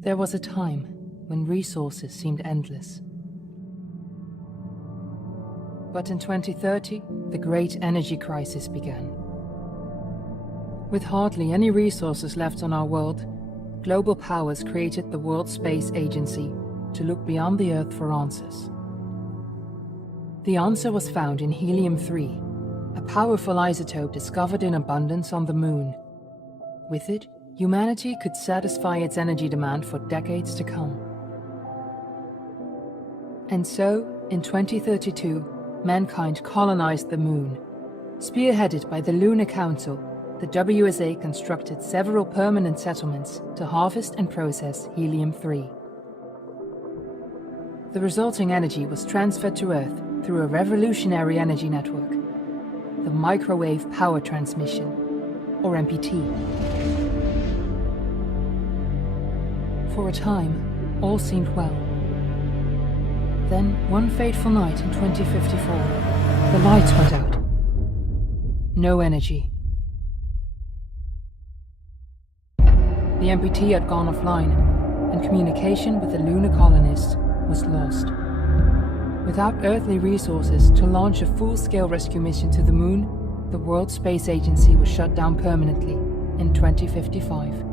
There was a time when resources seemed endless. But in 2030, the great energy crisis began. With hardly any resources left on our world, global powers created the World Space Agency to look beyond the Earth for answers. The answer was found in helium-3, a powerful isotope discovered in abundance on the Moon. With it, humanity could satisfy its energy demand for decades to come. And so, in 2032, mankind colonized the Moon. Spearheaded by the Lunar Council, the WSA constructed several permanent settlements to harvest and process helium-3. The resulting energy was transferred to Earth through a revolutionary energy network, the Microwave Power Transmission, or MPT. For a time, all seemed well. Then, one fateful night in 2054, the lights went out. No energy. The MPT had gone offline, and communication with the lunar colonists was lost. Without earthly resources to launch a full-scale rescue mission to the Moon, the World Space Agency was shut down permanently in 2055.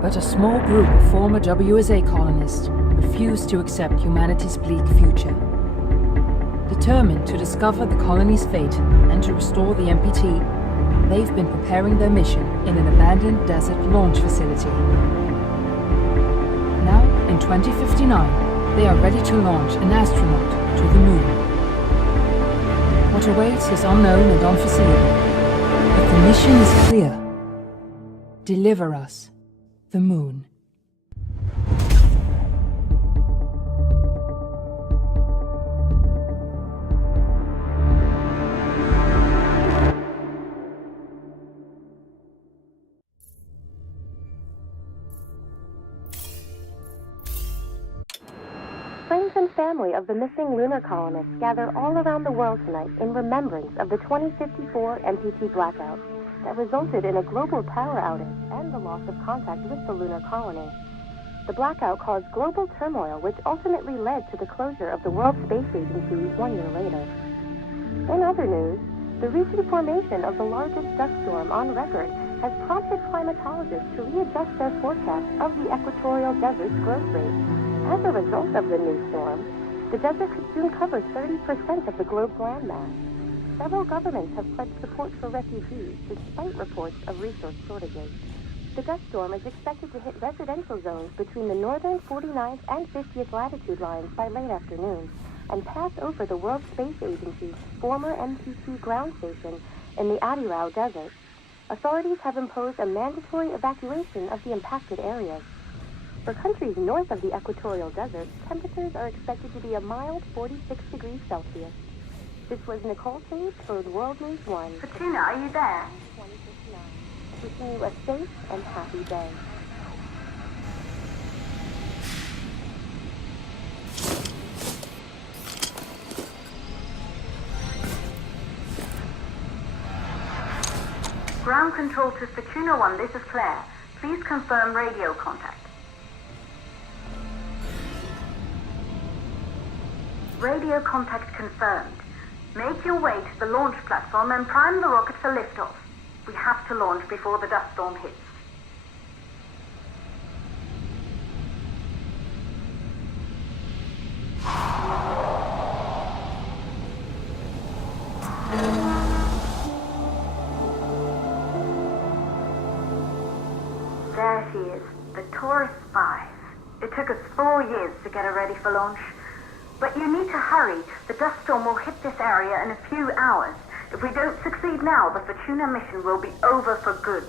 But a small group of former WSA colonists refused to accept humanity's bleak future. Determined to discover the colony's fate and to restore the MPT, they've been preparing their mission in an abandoned desert launch facility. Now, in 2059, they are ready to launch an astronaut to the Moon. What awaits is unknown and unforeseeable, but the mission is clear. Deliver us the Moon. Friends and family of the missing lunar colonists gather all around the world tonight in remembrance of the 2054 MPT blackout that resulted in a global power outage and the loss of contact with the lunar colony. The blackout caused global turmoil, which ultimately led to the closure of the World Space Agency 1 year later. In other news, the recent formation of the largest dust storm on record has prompted climatologists to readjust their forecast of the equatorial desert's growth rate. As a result of the new storm, the desert could soon cover 30% of the globe's landmass. Several governments have pledged support for refugees despite reports of resource shortages. The dust storm is expected to hit residential zones between the northern 49th and 50th latitude lines by late afternoon and pass over the World Space Agency's former MPT ground station in the Adirau Desert. Authorities have imposed a mandatory evacuation of the impacted areas. For countries north of the equatorial desert, temperatures are expected to be a mild 46 degrees Celsius. This was Nicole Tate for World News 1. Fortuna, are you there? 2059. Wishing you a safe and happy day. Ground control to Fortuna 1, this is Claire. Please confirm radio contact. Radio contact confirmed. Make your way to the launch platform and prime the rocket for liftoff. We have to launch before the dust storm hits. There she is, the Taurus 5. It took us 4 years to get her ready for launch. But you need to hurry. The dust storm will hit this area in a few hours. If we don't succeed now, the Fortuna mission will be over for good.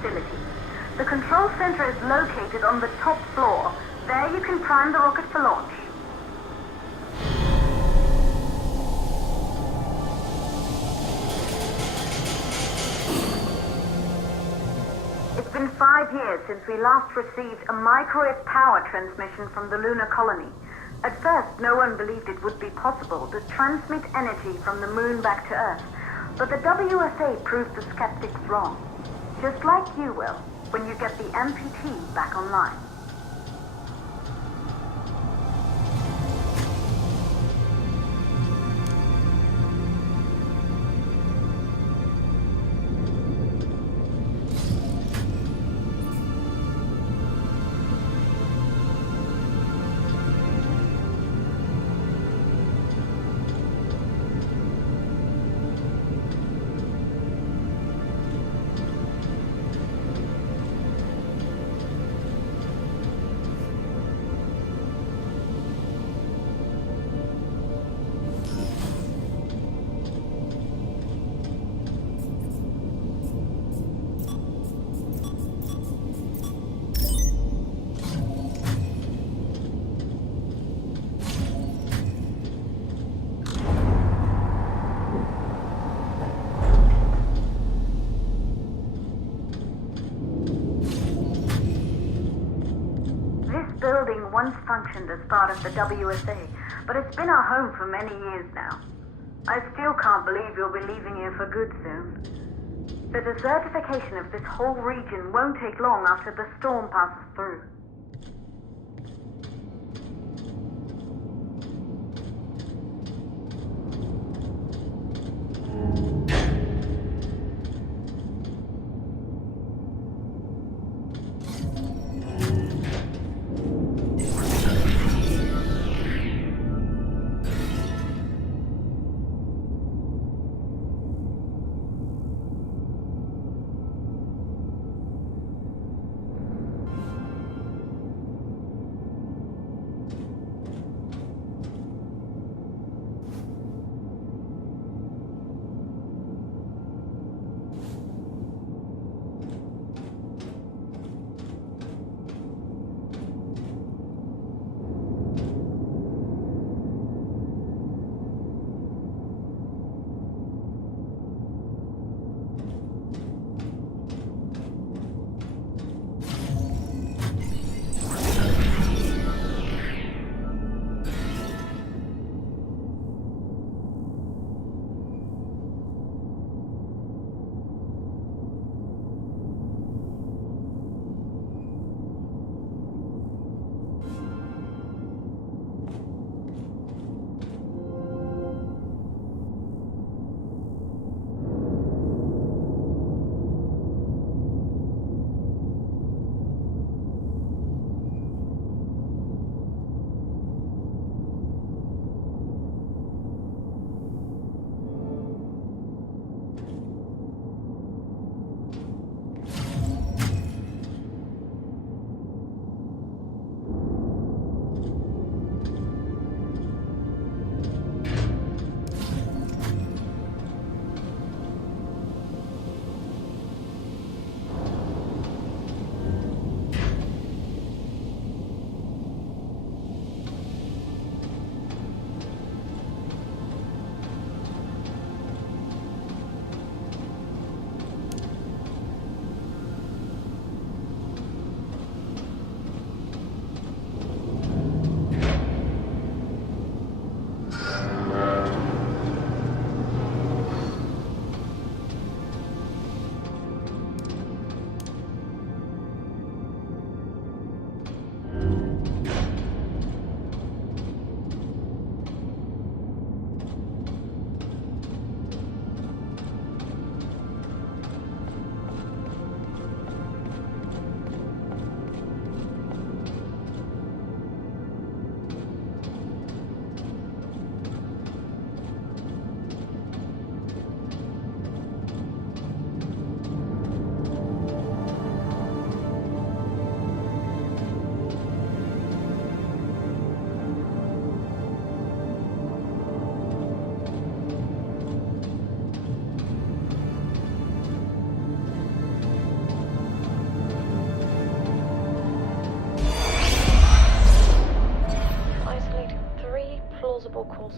facility. The control center is located on the top floor. There you can prime the rocket for launch. It's been 5 years since we last received a microwave power transmission from the lunar colony. At first, no one believed it would be possible to transmit energy from the moon back to Earth, but the WSA proved the skeptics wrong. Just like you will, when you get the MPT back online. Once functioned as part of the WSA, but it's been our home for many years now. I still can't believe you'll be leaving here for good soon. The desertification of this whole region won't take long after the storm passes through.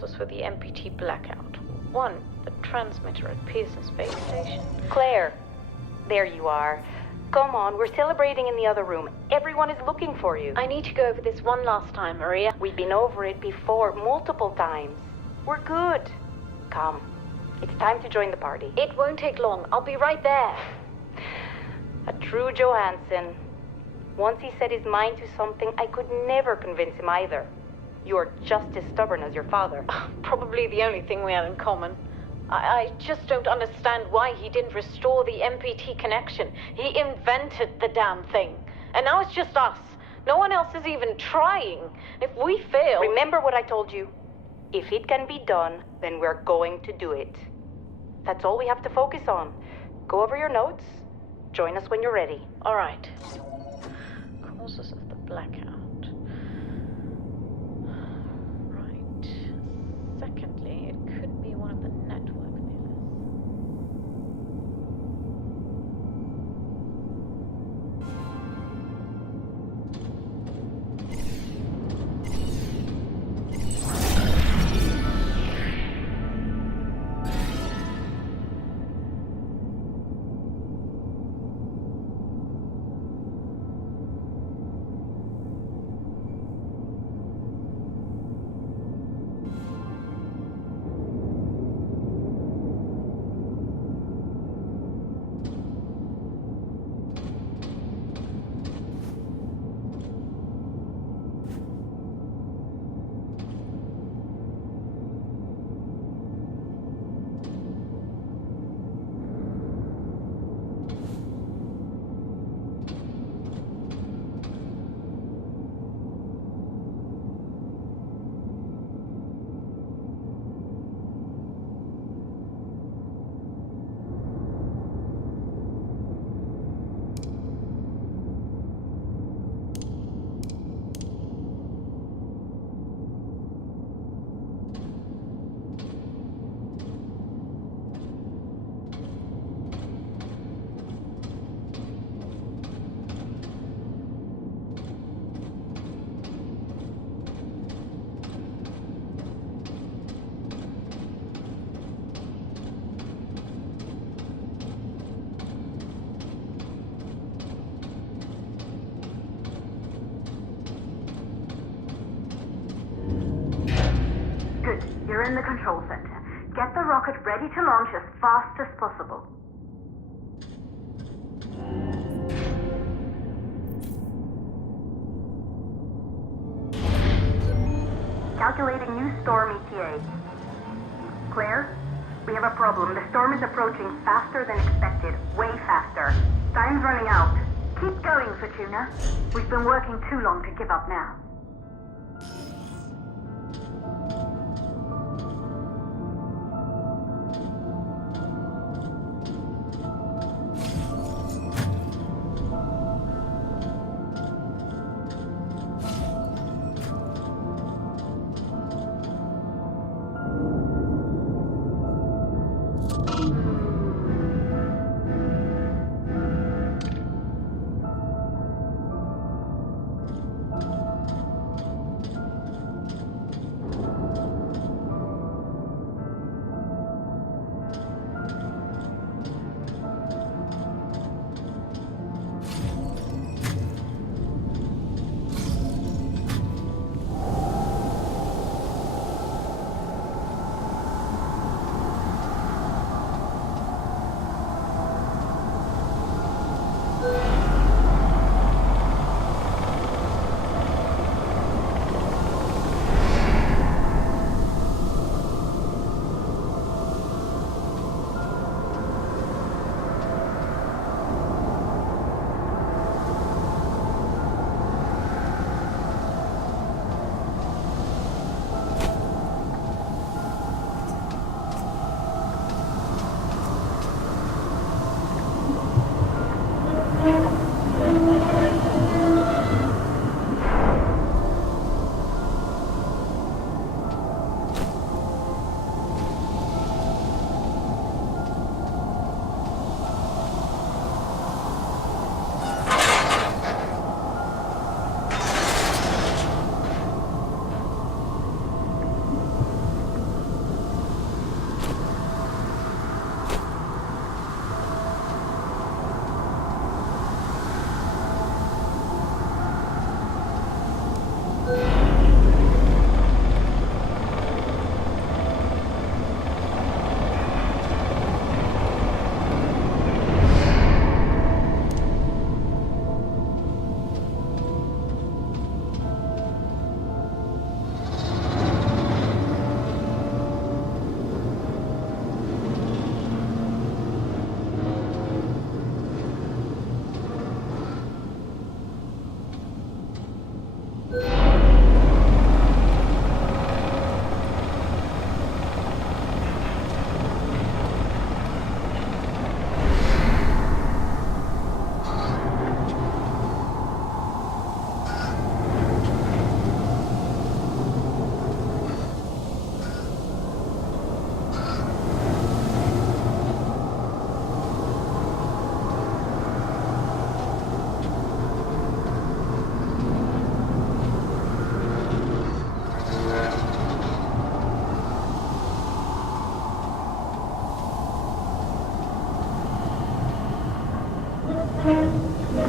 sources for the MPT blackout. One, the transmitter at Pearson Space Station. Claire, there you are. Come on, we're celebrating in the other room. Everyone is looking for you. I need to go over this one last time, Maria. We've been over it before, multiple times. We're good. Come, it's time to join the party. It won't take long. I'll be right there. A true Johansson. Once he set his mind to something, I could never convince him either. You're just as stubborn as your father. Probably the only thing we have in common. I just don't understand why he didn't restore the MPT connection. He invented the damn thing. And now it's just us. No one else is even trying. If we fail... Remember what I told you. If it can be done, then we're going to do it. That's all we have to focus on. Go over your notes. Join us when you're ready. All right. Causes of the blackout. Right. Secondly, it could be one of the network failures. Good. You're in the control center. Get the rocket ready to launch as fast as possible. Calculating new storm ETA. Claire? We have a problem. The storm is approaching faster than expected. Way faster. Time's running out. Keep going, Fortuna. We've been working too long to give up now.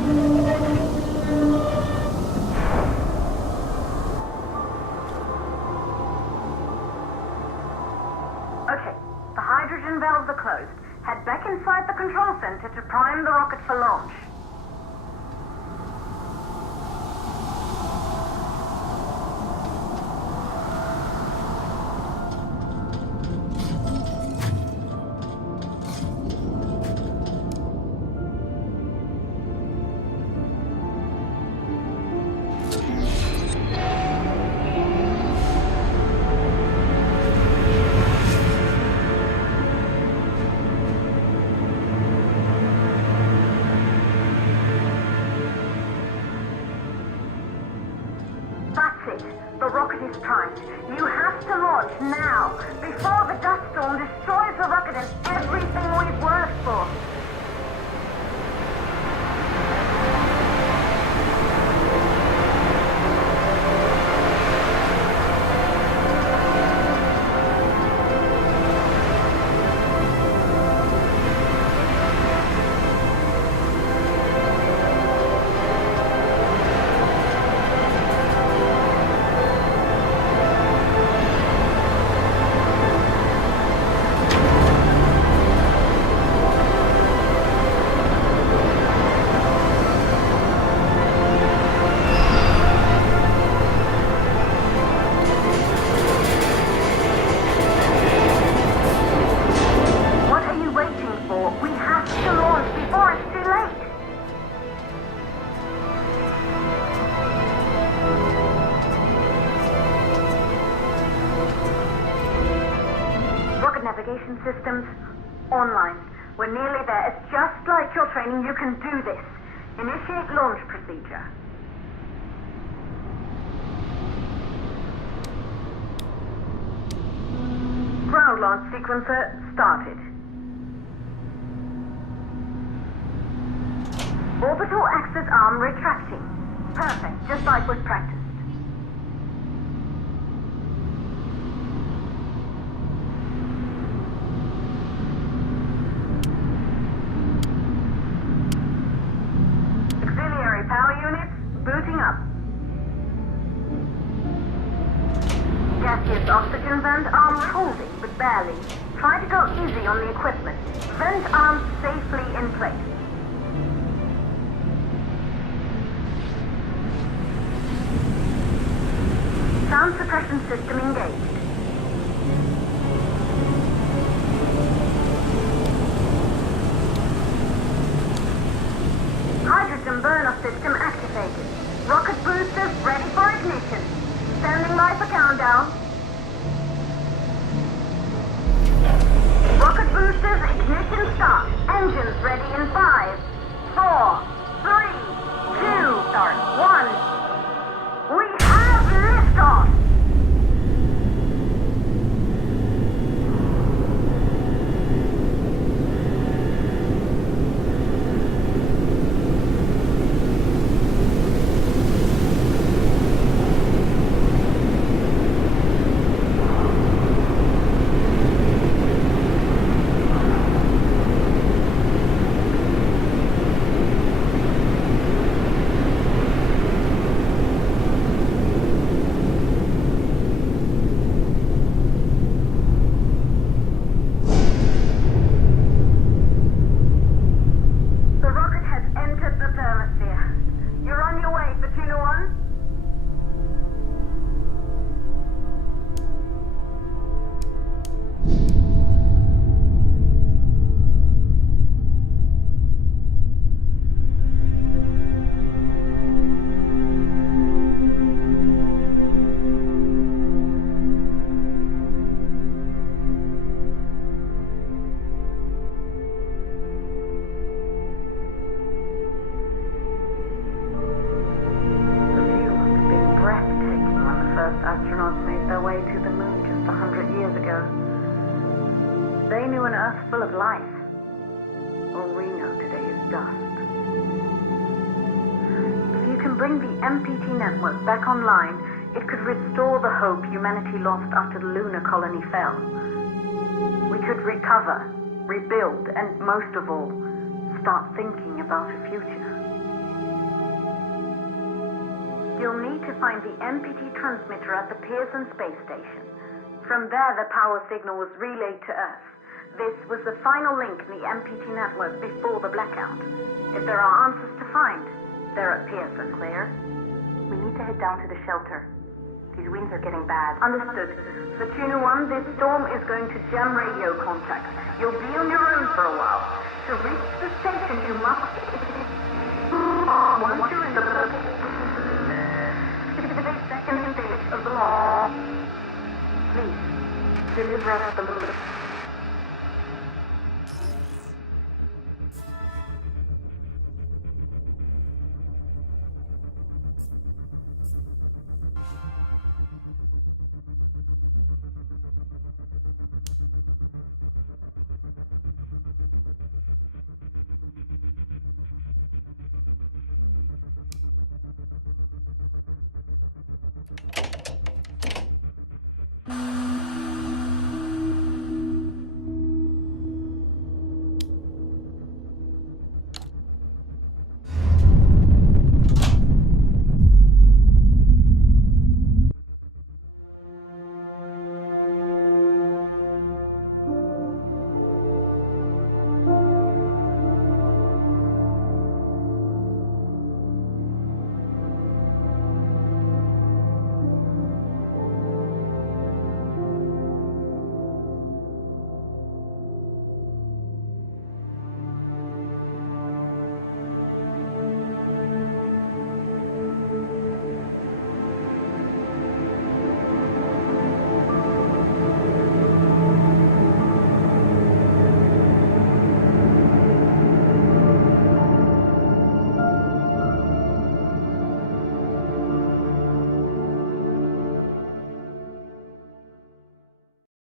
Okay, the hydrogen valves are closed. Head back inside the control center to prime the rocket for launch. That's it. The rocket is primed. You have to launch now, before the dust storm destroys the rocket and everything we've worked for. Navigation systems online. We're nearly there. It's just like your training. You can do this. Initiate launch procedure. Ground launch sequencer started. Orbital axis arm retracting. Perfect, just like was practiced. Power units booting up. Gaseous oxygen vent arm holding, but barely. Try to go easy on the equipment. Vent arms safely in place. Sound suppression system engaged. Hydrogen burner system activated. Rocket boosters ready for ignition. Standing by for countdown. Rocket boosters ignition start. Engines ready in 5, 4, 3, 2, 1. We have liftoff! Astronauts made their way to the moon just 100 years ago. They knew an Earth full of life. All we know today is dust. If you can bring the MPT network back online, it could restore the hope humanity lost after the lunar colony fell. We could recover, rebuild, and most of all, start thinking about a future. You'll need to find the MPT transmitter at the Pearson space station. From there, the power signal was relayed to Earth. This was the final link in the MPT network before the blackout. If there are answers to find, they're at Pearson. Clear? We need to head down to the shelter. These winds are getting bad. Understood. Fortuna 1, this storm is going to jam radio contacts. You'll be on your own for a while. To reach the station, you must... Once you're in the... 52nd stage of the law. Please, deliver us the...